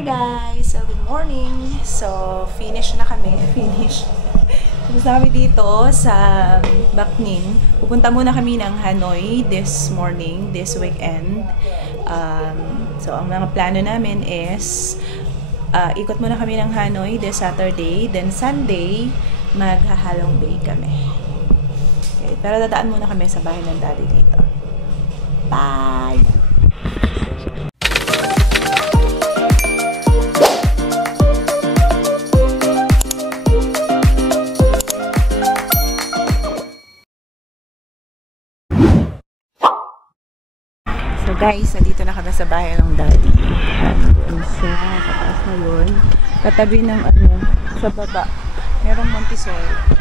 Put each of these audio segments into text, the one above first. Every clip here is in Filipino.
Hi guys! So, good morning! So, finish na kami. Tapos na kami dito sa Bac Ninh. Pupunta muna kami ng Hanoi this morning, this weekend. So, ang mga plano namin is ikot muna kami ng Hanoi this Saturday. Then Sunday, maghahalong bay kami. Okay, pero dadaan muna kami sa bahay ng daddy dito. Bye! So guys, dito na kami sa bahay ng daddy. Doon siya, kataas na yun. Katabi ng sa baba. Merong Montessori.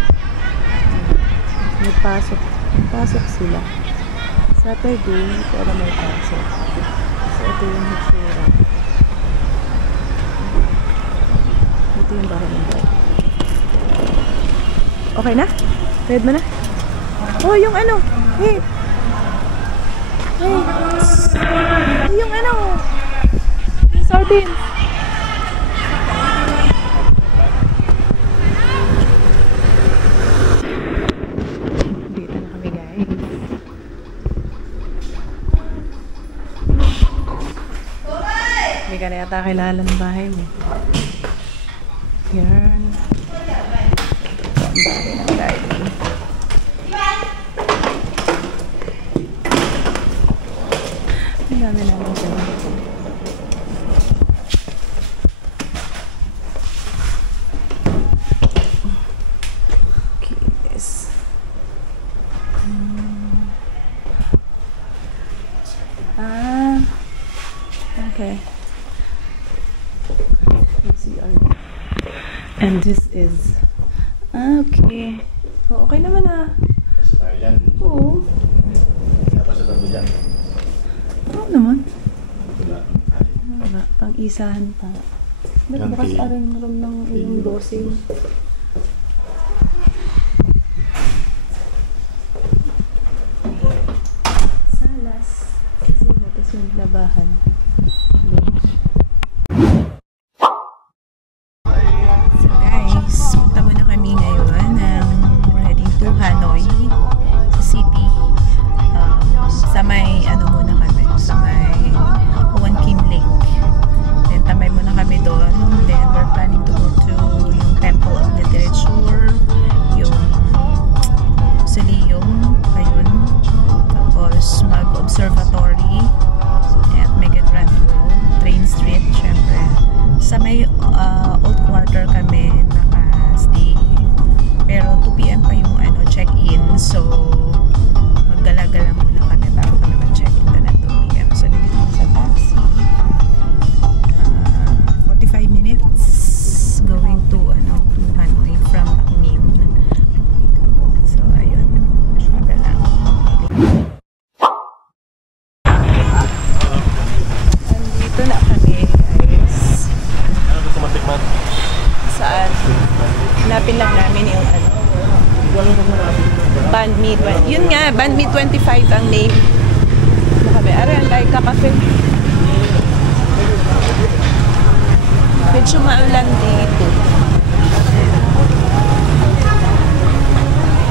May pasok sila. Saturday, pero may pasok. So ito yung hitsura. Ito yung bahay ng daddy. Okay na? Read mo na? Oh, yung hey! Hey! Yung yung sardines. Dito na kami guys. Hindi ka na yata kilala ng bahay mo. Yan. Ito ang bahay ng daddy. Ang dami namin dyan. Okay, this. Okay. And this is okay. So, okay naman Oo. Oo naman. Wala. Pang-isahan pa. Bukas aring room ng inyong dosing. Salas. Sisina. Tapos yung labahan. So guys, punta muna kami ngayon ng heading to Hanoi sa city. Sa may muna kami, sa may Huan Kim Lake. Then tamay muna kami doon. Then we're planning to go to yung Temple of Literature, yung Mausoleum, ayun. Tapos mag-observatory at Mega Grand World, Train Street, syempre. Sa may old quarter kami naka-stay. Pero 2 PM pa yung check-in. So maggala-gala muna kami bago kami mag-check-in na 2 PM. So dito kami sa taxi. 45 minutes going to Hanoi from Bac Ninh. So ayun, travel lang. Andito na kami guys. Saan? Hanapin lang namin yung Banh Mi. Yun nga, Banh Mi 25 ang name. Ayan, like kakafe. Medyo maulan dito.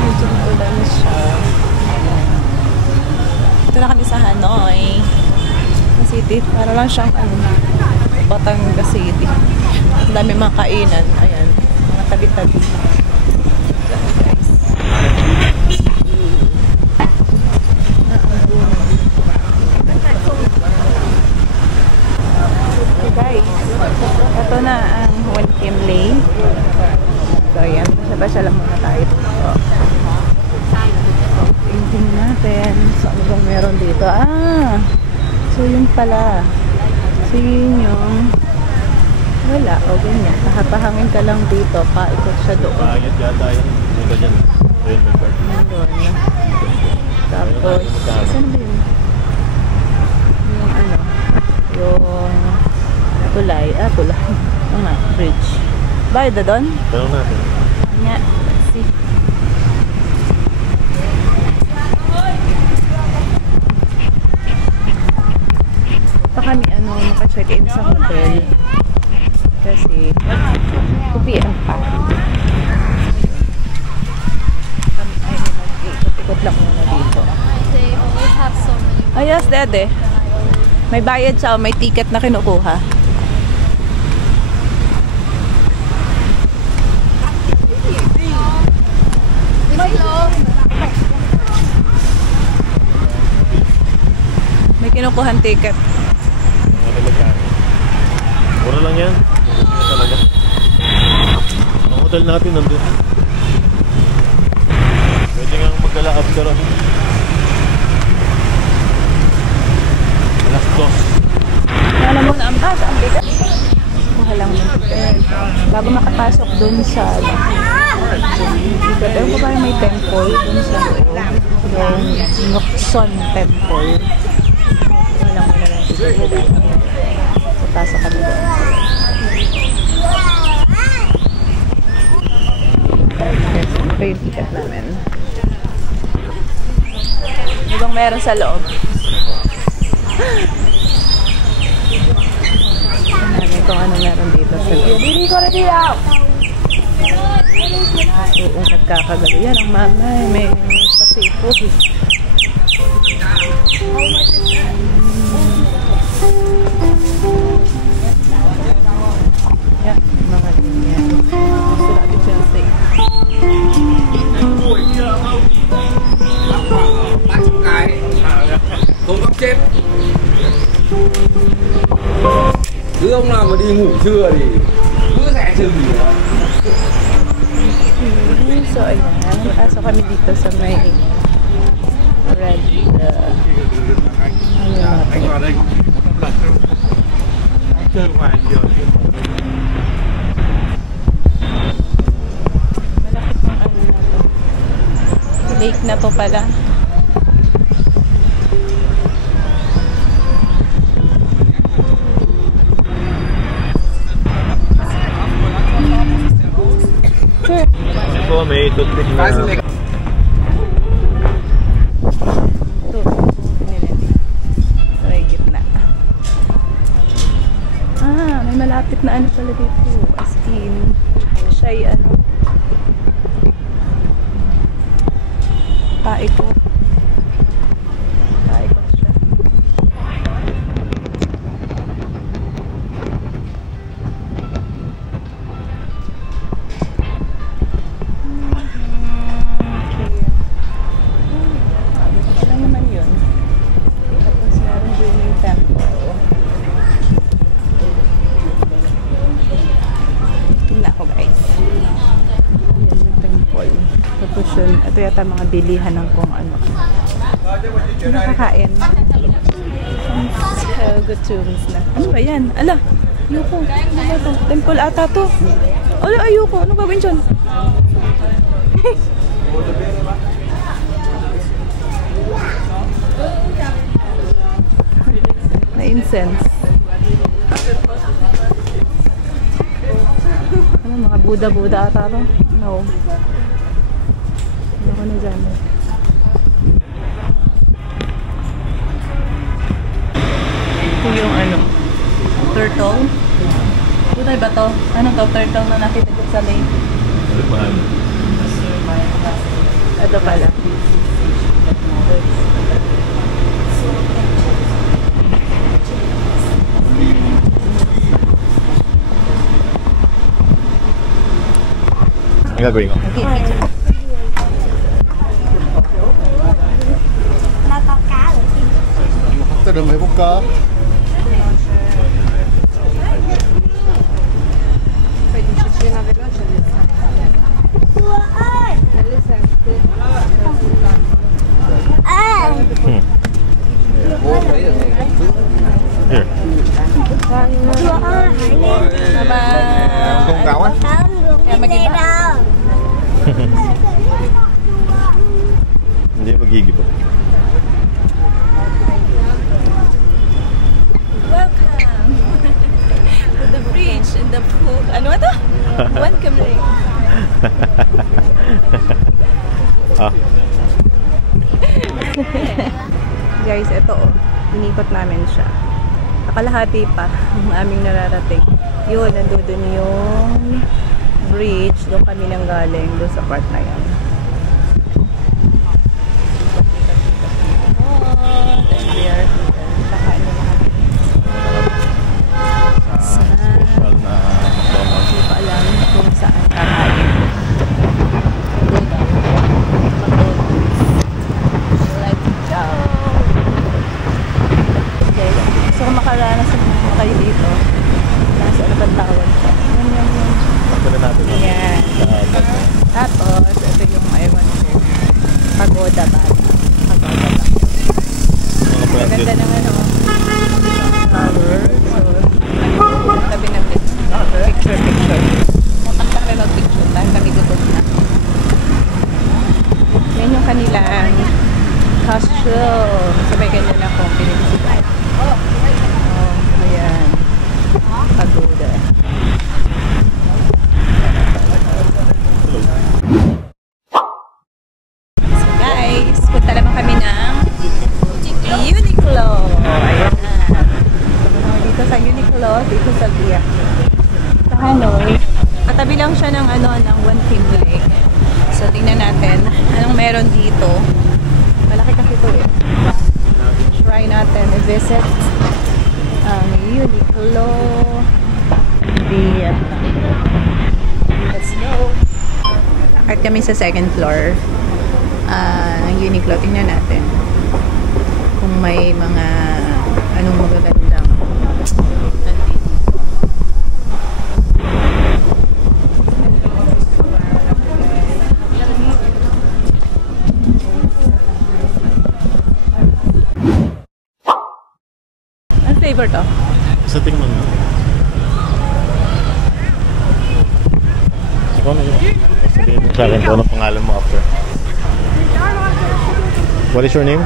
Medyo maulan siya. Ito na kami sa Hanoi City. Para lang siyang Batangas City. Ang dami mga kainan. Ayan, mga tabi-tabi. Guys, ito na ang Huan Kim Lake. So ayan, basa-basa lang muna tayo. So tingin natin. So ano bang meron dito? So yun pala. So yun yung wala, o ganyan. Pahangin ka lang dito, paikot siya doon. Paikot yata yun. Diba dyan? Doon. Tapos, saan ba yun? Yung tulay. Tulay. Bridge. Bayad na doon? Tanong natin. Nga. Let's see. Pa kami maka-check in sa hotel. Kasi 2 PM pa. Kami ay mag-ikot-ikot lang muna dito. They always have so many. Ah, yes, Dede. May bayad siya o may ticket na kinukuha. May kinukuhan ticket. Mura lang yan. Mura talaga. Ang hotel natin nandun. Pwede nga magdala after on. Alas 2. Kaya mo na ang bus, ang bigat. Kuha lang yung ticket. Bago makapasok dun sa pero ko ba may temple dun sa yung Ngokson Temple. Kuha lang muna ng ticket. Pasok kami doon. Ito yung ticket namin. Ano bang meron sa loob? Tingnan kung ano meron dito sa loob. Hindi ko rin diyaw! Oo, nagkakagalo. Yan ang mamay. May pasipo. Yan, mga ganyan. Sarado siya ang safe. Không gấp chết. Cứ ông nào mà đi ngủ trưa thì cứ rẻ chừng gì đó. So, ayan. Pasok kami dito sa may red Anh vào đây. Chơi ngoài nhiều. malapit ng ano na to. Lake na to pala. Kasi po may toothpick na. Ito. Sa may gitna. Ah, may malapit na ano pala dito. As in, siya ay ano. Paikot. Paikot siya. Okay lang naman yun. Tapos meron din yung temple. Tingnan ko guys. Yan yung temple. Tapos yun, ito yata mga bilihan ng kung ano. Nakakain. Gutoms na. Ano ba yan? Ala, ayoko. Ano ba ito? Temple ata to. Ala, ayoko. Ano gawin dyan? Na incense. Ano, mga Buddha-Buddha ata to? No. Ano ko na dyan? Ito yung ano, turtle. Tunay ba to? Anong to? Turtle na nakita ko sa lake. Mahal. Ito pala. Ang gagawin ko. Okay, picture. Tôi đừng phải bốc cơ. Here. Không cáo á. Kaya mag-iba. Hindi magigibo. Welcome to the bridge and the pool. Ano ito? One kamering. Ah. Guys, ito oh. Inikot namin siya. Nakalahati pa ang aming nararating. Yun, nandun yung bridge. Doon kami nang galing. Doon sa part na yan. Oh, then we are here. Kakain na kami. Special na McDonald's. Hindi pa alam kung saan kakain. Let's go! Okay. So kung makaranas naman kayo dito, nasa ano bang tawag ko? Yan. Pagkala natin. Yan. Tapos, ito yung ewan ko. Pagoda ba? Pagoda ba? Mga pwede. Maganda ng ano. Tower. So, tabi ng picture. Natakta kami mag-picture dahil kami gutom na. Yan yung kanilang costume. Sabay ganyan akong pinibisipan. Oh, ayan. Pagoda. So guys, punta naman kami ng Uniqlo. Ayan na. Dito sa Uniqlo, dito sa Biak. Sa Hanoi. Katabi lang siya ng ng One Team Lake. So tingnan natin anong meron dito. Malaki kasi ito eh. Try natin i-visit ang Uniqlo Vietnam. Let's go. At kami sa second floor ng Uniqlo. Tingnan natin kung may mga anong magagandang nandito. Ang flavor to? Sa tingnan mo. Ikaw na yun. Sabihin mo sa akin kung anong pangalan mo after. What is your name?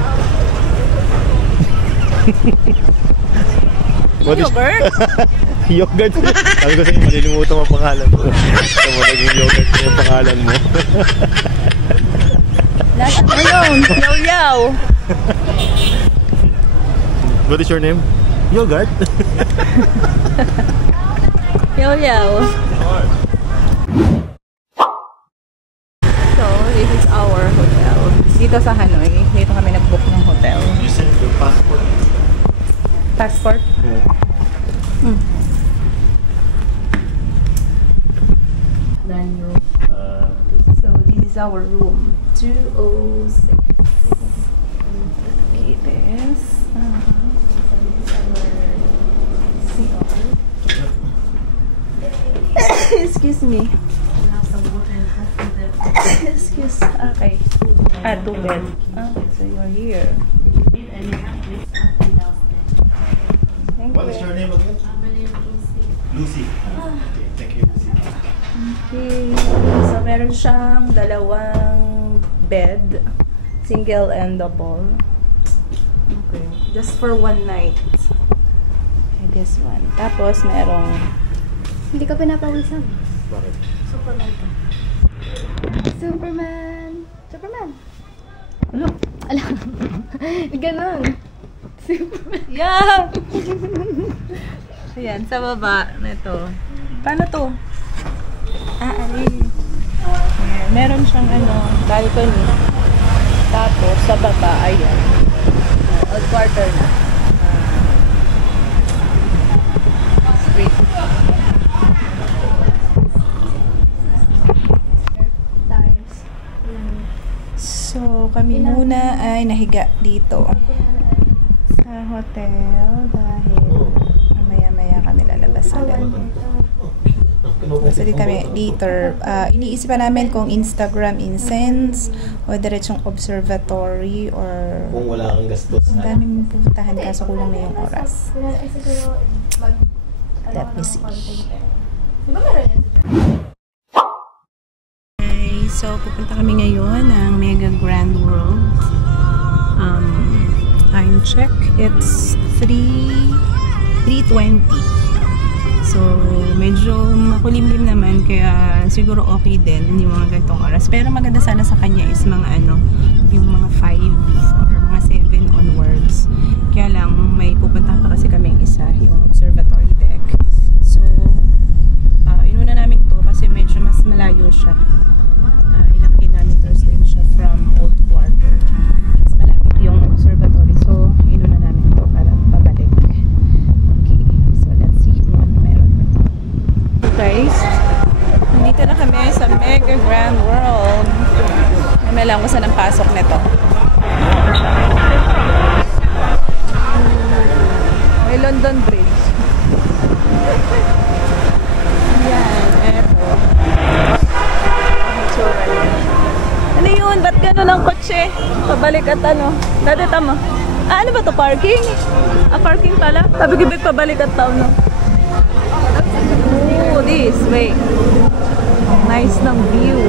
What is... Yogurt? Yogurt? Sabi ko sa'yo, malilimutan mo pangalan mo. So, magiging yogurt na yung pangalan mo. Lahat ngayon. Yaw-yaw. What is your name? Yogurt? Yaw-yaw. So, this is our hotel. Dito sa Hanoi. Dito kami nag-book ng hotel. You sent your passport? Passport? Yeah. So, this is our room. 206. Okay, this. Excuse me. Excuse. Okay. Two bed. So you're here. Thank What is you. your name again? Lucy. Okay, thank you, Lucy. Okay. So meron siyang dalawang bed. Single and double. Okay. Just for one night. Okay, this one. Tapos merong Hindi ka pinapawisan. Bakit? Superman ka. Superman! ano? Alam. Ganon. Superman. Yeah! Ayan, sa baba nito. Paano to? Alin. Ayan, meron siyang balcony. Tapos sa baba, ayan. Old quarter na. Street. So, kami muna ay nahiga dito sa hotel dahil maya-maya kami lalabas agad. Kasi kami dito, iniisip pa namin kung Instagram incense o diretsong observatory or Kung wala kang gastos. ang daming pupuntahan kaso kulang na yung oras. Let me see. Diba meron yan? Okay, so pupunta kami ngayon ng Mega Grand World. Time check, it's 3:20. So, medyo makulimlim naman kaya siguro okay din yung mga ganitong oras. Pero maganda sana sa kanya is mga yung mga 5 or mga 7 onwards. Kaya lang may pupunta pa kasi kaming isa, yung observatory deck. So, America Grand World. May lang ko saan ang pasok nito. May London Bridge. Yan, eto. Ano yun? Ba't gano'n ang kotse? Pabalik at ano? Dati tama. Ano ba to? Parking? Parking pala? Sabi ko pabalik at tao, no? Oh, this way. Nice ng view.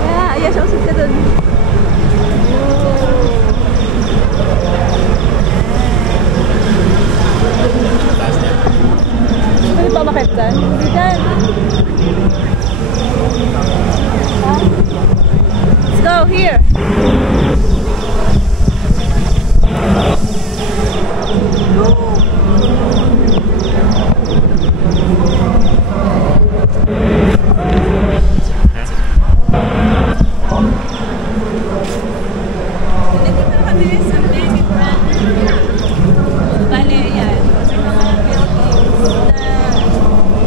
Yeah, ayan siya. Usap ka dun. Pwede pa makit dyan? Hindi dyan. Let's go here.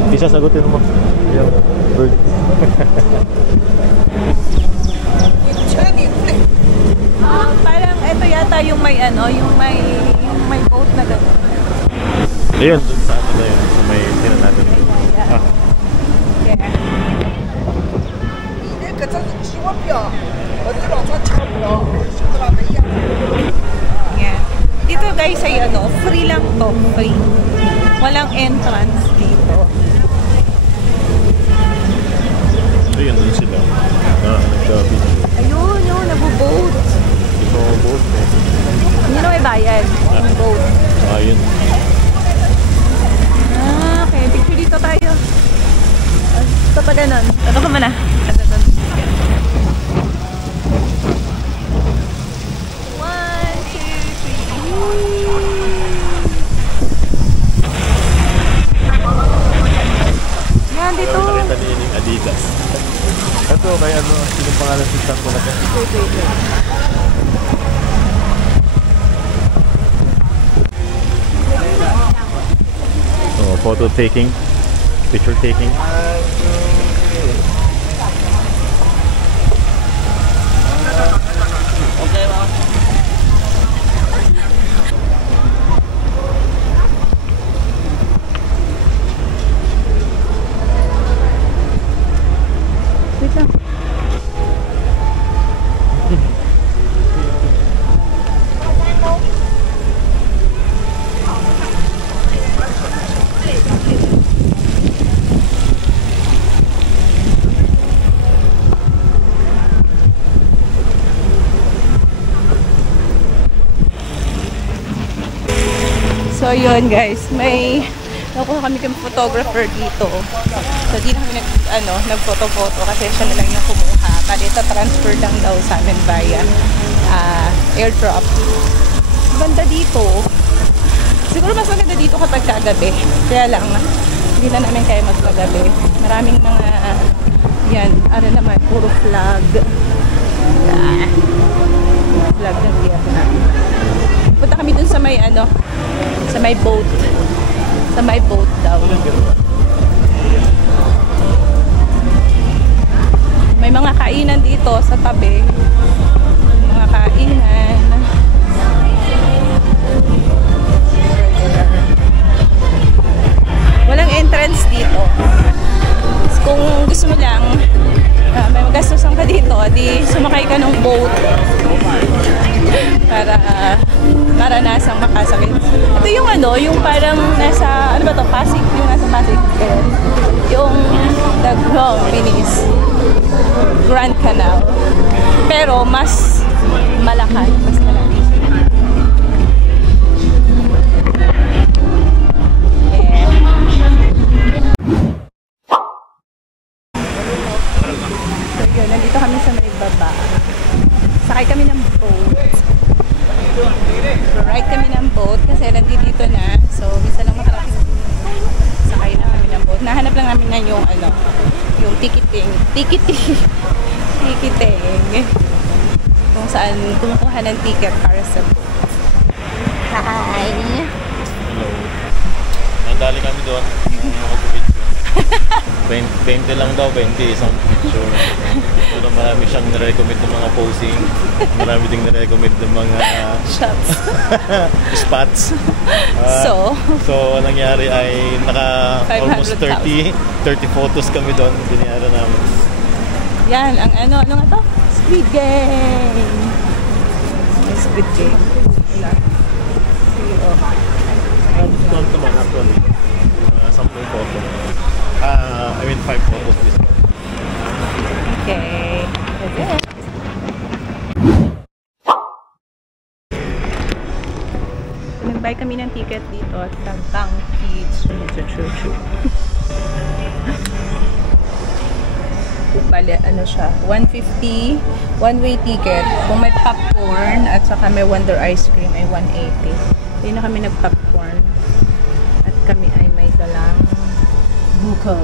Hindi sasagutin mo. Yung bird. Parang ito yata yung may ano, yung may boat na gano'n. Ayun, dun sa ano na yun. Sa may tinan natin. Ah. Yeah. Yeah. Dito guys ay ano, free lang to, free. Walang entrance dito. Ayun, dun sila. Nagka-video. Ayun, yun, nabuboat. Ito ang boat eh. Hindi na may bayad. Yung boat. Ayun. Okay, picture dito tayo. Ito pa ganun. Ito ka muna. Ito. 1, 2, 3. Yan, dito. Nakita ni Ining Adidas. Ito, kay ano, sinong pangalan si Tanko na to? Oh, photo taking, picture taking. Wait lang. So yun guys, may nakuha kami ng photographer dito. So di na kami nag-photo-photo kasi siya na lang yung kumuha. Bali ito transfer lang daw sa amin via airdrop. Ganda dito. Siguro mas maganda dito kapag kagabi. Kaya lang, hindi na namin kaya magpagabi. Maraming mga yan, ano naman, puro flag. Flag ng Vietnam. Punta kami dun sa may sa may boat. Sa may boat daw. May mga kainan dito sa tabi. Mga kainan. Walang entrance dito. Kung gusto mo lang may magastusan ka dito, di sumakay ka ng boat para maranasang makasakit. Ito yung yung parang nasa, ano ba to, Pasig, yung nasa Pasig. Yung Venice Grand Canal. Pero mas malaki. Mas malaki. Yun, nandito kami sa may baba. Sakay kami ng boat. Ride kami ng boat kasi nandito na. So, bisa lang makarating. Sakay na kami ng boat. Nahanap lang namin na yung yung ticketing. Kung saan kumukuha ng ticket para sa boat. Hi! Hello. Nandali kami doon. Mga video. 20 lang daw, 20 isang picture. Pero marami siyang nire-recommend ng mga posing. Marami ding nire-recommend ng mga Shots. spots. So anong nangyari ay almost 30 photos kami doon. Binayaran namin. Yan, ang ano nga to? Squid Game. May Squid Game. Wala. Discount naman actually. 10 photo. I mean 5 photos discount. Okay. Okay. Nag-buy kami ng ticket dito at Tagbang Kids. Bale, ano siya, 150 one-way ticket. Kung may popcorn at saka may Wonder Ice Cream ay 180. Hindi na kami nag-popcorn. At kami ay may dalang buko.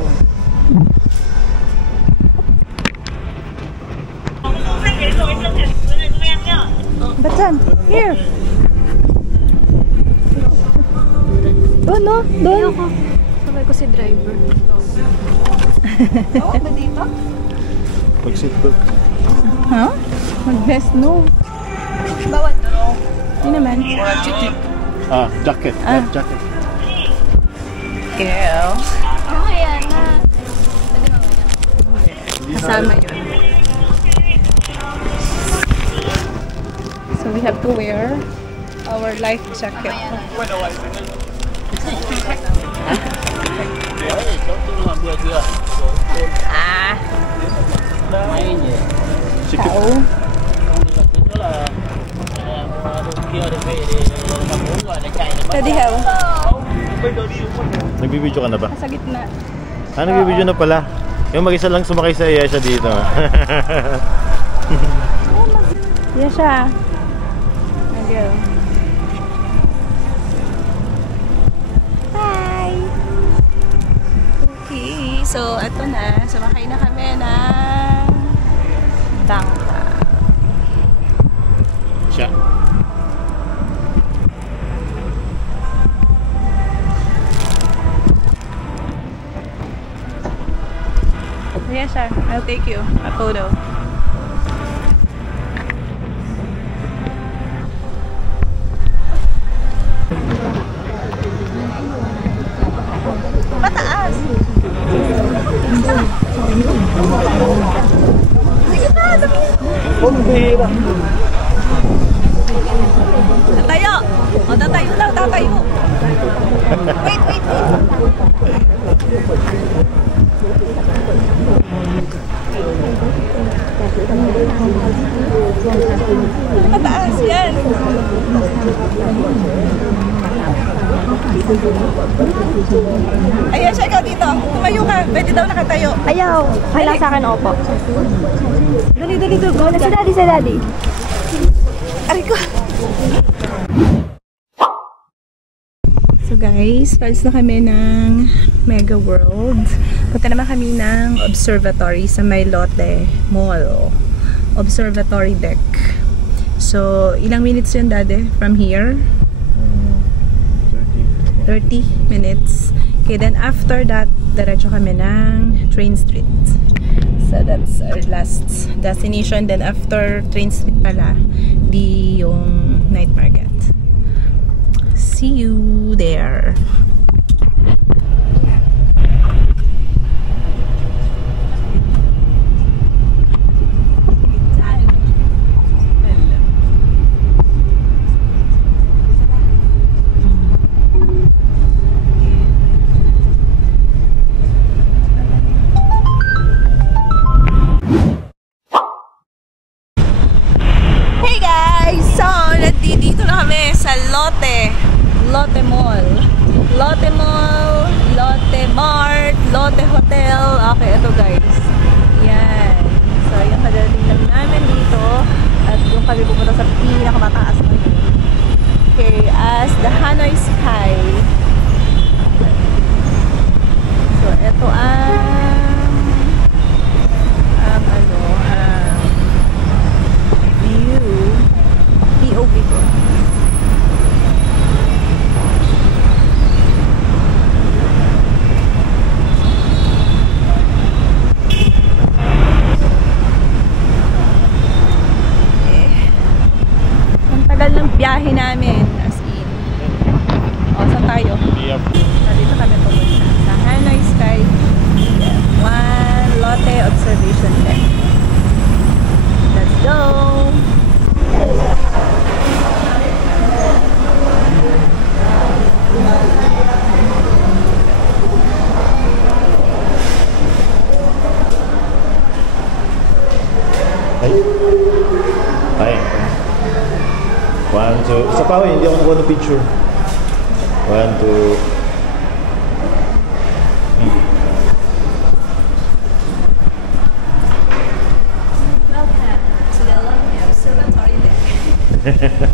Batan, here! Doon, no? Doon! Sabay ko si driver. Oo, ba dito? Mag-seatbelt. Ha? Mag-best no. Bawal na. Hindi naman. Jacket. Ah. Jacket. Girl. Okay, yan na. Pwede mamaya. Kasama yun. So we have to wear our life jacket. Ah. Tao. Pwede haw. Nagbibideo ka na ba? Sa gitna. Nagbibideo na pala. Yung mag-isa lang sumakay sa iya siya dito. Yes, siya. Nagyo. Hi! Okay, so ito na. Sumakay na kami ng bangka. Siya. Yes, sir. I'll take you a photo. Mataas! Tatayo! O, tatayo lang, tatayo! Wait, wait, wait! Mataas yan! Ayan siya, ikaw dito. Tumayo ka. Pwede daw nakatayo. Ayaw. Kailang sa akin, opo. Dali, dali, go. Si daddy, si daddy. Aray ko. So guys, palis na kami ng Mega World. Punta naman kami ng observatory sa may Lotte Mall. Observatory deck. So, ilang minutes yun, Dade? From here? 30 minutes. Okay, then after that, diretso kami ng Train Street. So, that's our last destination. Then after Train Street pala, di yung night market. See you there. Hey guys! So, nandito na kami sa Lotte Mall. Lotte Mall, Lotte Mart, Lotte Hotel. Okay, ito guys. Yan. So, yung kadalating lang namin dito. At yung kami pupunta sa pinakamataas na yun. Okay, as the Hanoi Sky. So, ito view. POV ko. namin. As in. O, saan tayo? Yep. Dito kami pumunta. Sa Hanoi Sky PM1 Lotte Observation Deck. Let's go! Ay. Ay. 1, 2. Isa pa ako, hindi ako nakuha ng picture. 1, 2. Welcome to the Lotte Observatory Deck.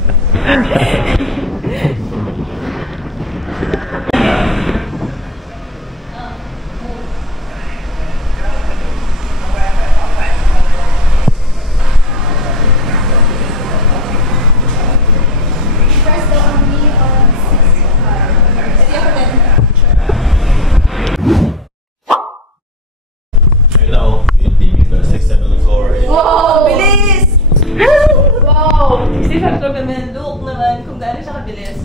Ayun na ako. Yung TV ko. 674. Wow! Bilis! Wow! Si Factor kami ng look naman kung gaano siya kabilis.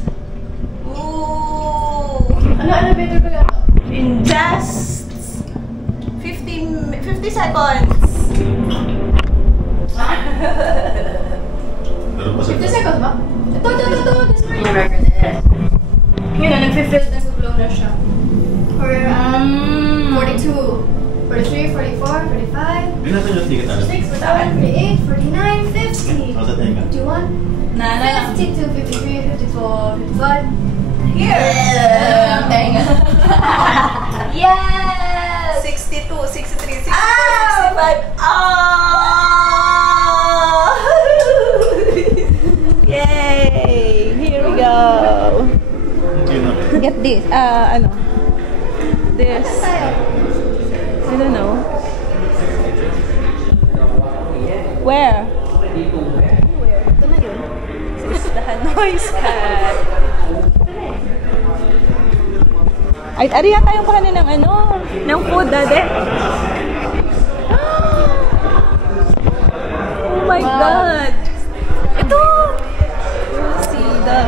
Ooh! Ano elevator ko yata? In just 50 seconds! Meron pa sa 50 seconds ba? Ito. This is my record. Yun na, nag-fill, nag-blow na siya. For 42, 43, 44, 45, Yun natin yung ticket natin. 46, 47, 48, 49, 50. Nasa tenga. Do you want? Na. 52, 53, 54, 55. Here! Tenga. Yes! 62, 63, 64, Ah! 65. Oh! Yay! Here we go! Yun na. Get this. Ano? This. I don't know. Where? Ito na yun. This is the Hanoi Sky. Ay, ari yata yung kanin ng ano, ng food, dade. Oh my God! Ito! See the